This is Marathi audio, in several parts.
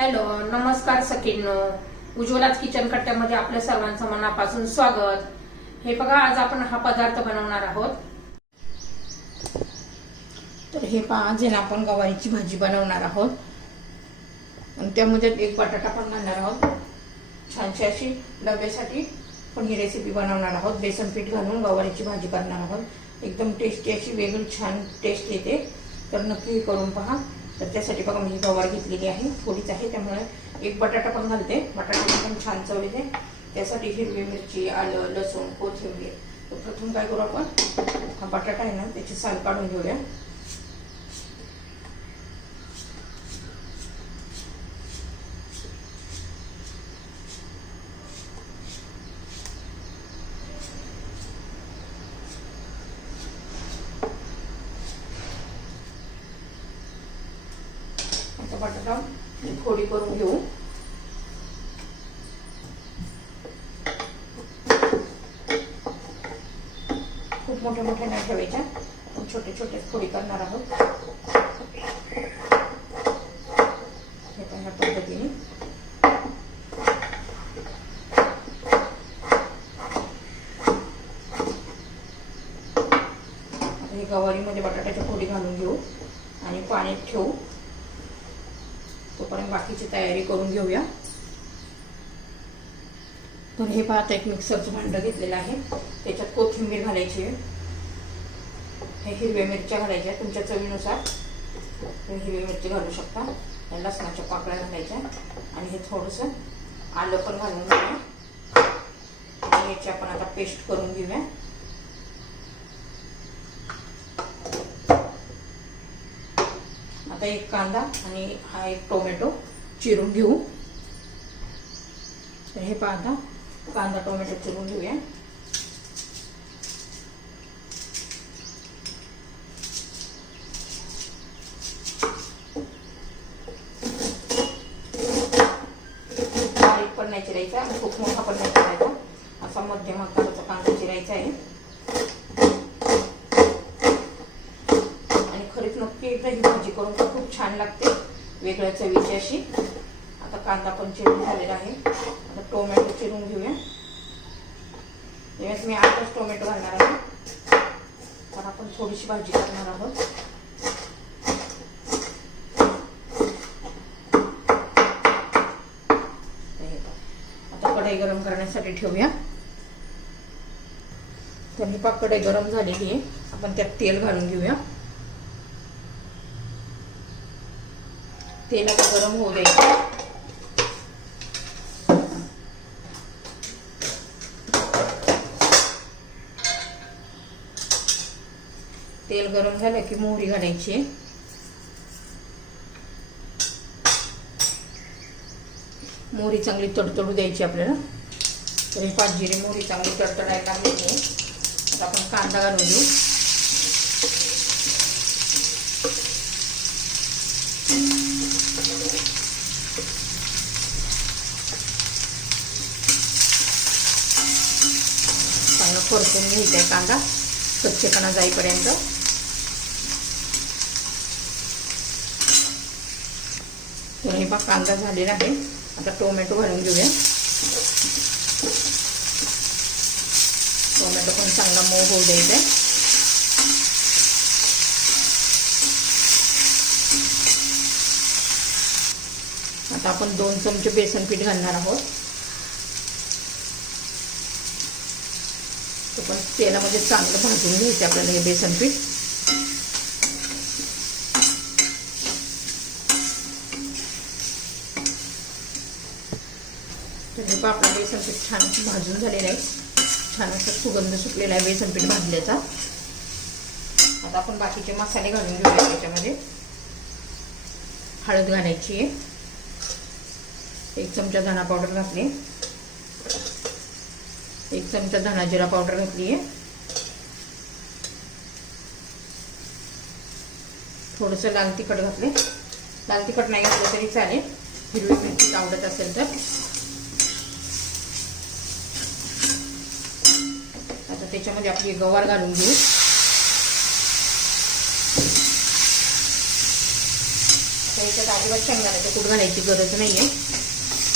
हॅलो, नमस्कार सखींनो. उज्ज्वलाच किचन कट्ट्यामध्ये आपल्या सर्वांचं मनापासून स्वागत. हे बघा, आज आपण हा पदार्थ बनवणार आहोत. तर हे पहा, आज आपण गवारीची भाजी बनवणार आहोत आणि त्यामध्ये एक बटाटा पण घालणार आहोत. छानशी अशी डब्यासाठी पण ही रेसिपी बनवणार आहोत. बेसन पीठ घालून गवारीची भाजी करणार आहोत. एकदम टेस्टी अशी वेगळी छान टेस्ट येते. तर नक्की करून पहा. तर त्यासाठी बघा, मी गवार घेतलेली आहे, थोडीच आहे, त्यामुळे एक बटाटा पण घालते. बटाटा पण छान चव येते. त्यासाठी हिरवी मिरची, आलं, लसूण, कोथिंबीर. तर प्रथम काय करू आपण, हा बटाटा आहे ना, त्याची साल काढून घेऊया. बटाटा फोडी करून घेऊ. खूप मोठे मोठे नाही ठेवायच्या, छोटे छोटे फोडी करणार आहोत. हे पण या पद्धतीने हे गवारीमध्ये बटाट्याच्या फोडी घालून घेऊ आणि पाण्यात ठेवू. तोपर्यंत बाकीची तयारी करून घेऊया. तर हे पहा, आता एक मिक्सरचं भांडं घेतलेलं आहे. त्याच्यात कोथिंबीर घालायची आहे, हे हिरव्या मिरच्या घालायच्या तुमच्या चवीनुसार. हिरवी मिरची घालू शकता. लसणाच्या पाकळ्या घालायच्या आणि हे थोडंसं आलं पण घालून घेऊया. याची आपण आता पेस्ट करून घेऊया. आता एक कांदा आणि हा एक टोमॅटो चिरून घेऊ. तर हे पहा, आता कांदा टोमॅटो चिरून घेऊया. बारीक पण नाही चिरायचा, खूप मोठा पण नाही चिरायचा, असा मध्यम आकाराचा कांदा चिरायचा आहे. नक्की एकदा ही भाजी करून खूप छान लागते, वेगळ्या चवीची अशी. आता कांदा पण चिरून झालेला आहे. आता टोमॅटो चिरून घेऊया. यात मी 8च टोमॅटो घालणार आहे, तर आपण थोडीशी भाजी करणार आहोत. आता कढई गरम करण्यासाठी ठेवूया. तर ही पाक कढई गरम झालेली आहे. आपण त्यात तेल घालून घेऊया. तेल आता गरम होऊ द्यायचं. तेल गरम झालं की मोहरी घालायची. मोहरी चांगली तडतडू द्यायची आपल्याला. तर ही 5 जिरे मोहरी चांगली तडतडायला लागली. आता आपण कांदा घालून घेऊ. परतून घ्यायचा कांदा कच्चेपणा जाईपर्यंत. तर हे पहा, कांदा झालेला आहे. आता टोमॅटो घालून घेऊया. टोमॅटो पण चांगला मऊ होऊ द्यायचा आहे. आता आपण 2 चमचे बेसन पीठ घालणार आहोत. पण तेलामध्ये चांगलं भाजून घ्यायचं आपल्याला हे बेसन पीठ. तर हे पहा, आपलं बेसन पीठ छान भाजून झालेलं आहे. छान असा सुगंध सुटलेला आहे बेसन पीठ भाजल्याचा. आता आपण बाकीचे मसाले घालून घेऊया. त्याच्यामध्ये हळद घालायची आहे, 1 चमचा धना पावडर घातली, 1 चमचा धना जिरा पावडर घातली आहे. थोडंसं लाल तिखट घातले. लाल तिखट नाही घातलं तरी चालेल, हिरवी मिरची आवडत असेल तर. आता त्याच्यामध्ये आपली गवार घालून घेऊ. याच्यात अजिबात शेंगदाण्याचं कूट घालायची गरज नाही आहे.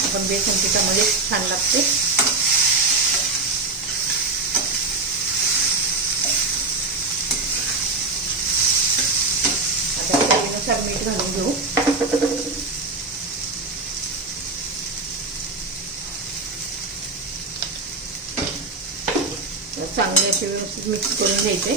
आपण बेसन पिठामध्ये छान लागते. आता चवीनुसार मीठ घालून घेऊ. चांगले असे व्यवस्थित मिक्स करून घ्यायचे.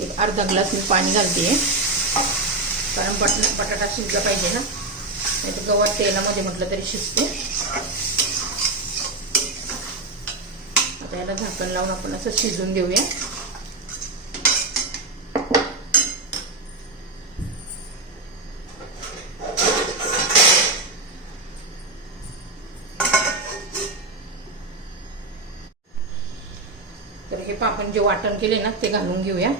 एक अर्धा ग्लास मी पाणी घालते, कारण बटाटा शिजला पाहिजे ना, नाही तर गव्हात तेलामध्ये म्हटलं तरी शिजते. आता याला झाकण लावून आपण असं शिजून देऊया. तर हे आपण जे वाटण केले ना ते घालून घेऊया.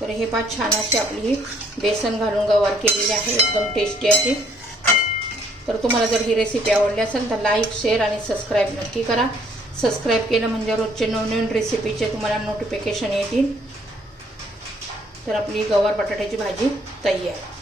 तर हे छान अशी आपली बेसन घालून गवार केलेली आहे, एकदम टेस्टी अशी. तर तुम्हाला जर ही रेसिपी आवडली असेल तर लाईक, शेअर आणि सबस्क्राईब नक्की करा. सबस्क्राईब केलं म्हणजे रोजचे नवनवीन रेसिपीचे तुम्हाला नोटिफिकेशन येतील. तर आपली गवार बटाट्याची भाजी तयार.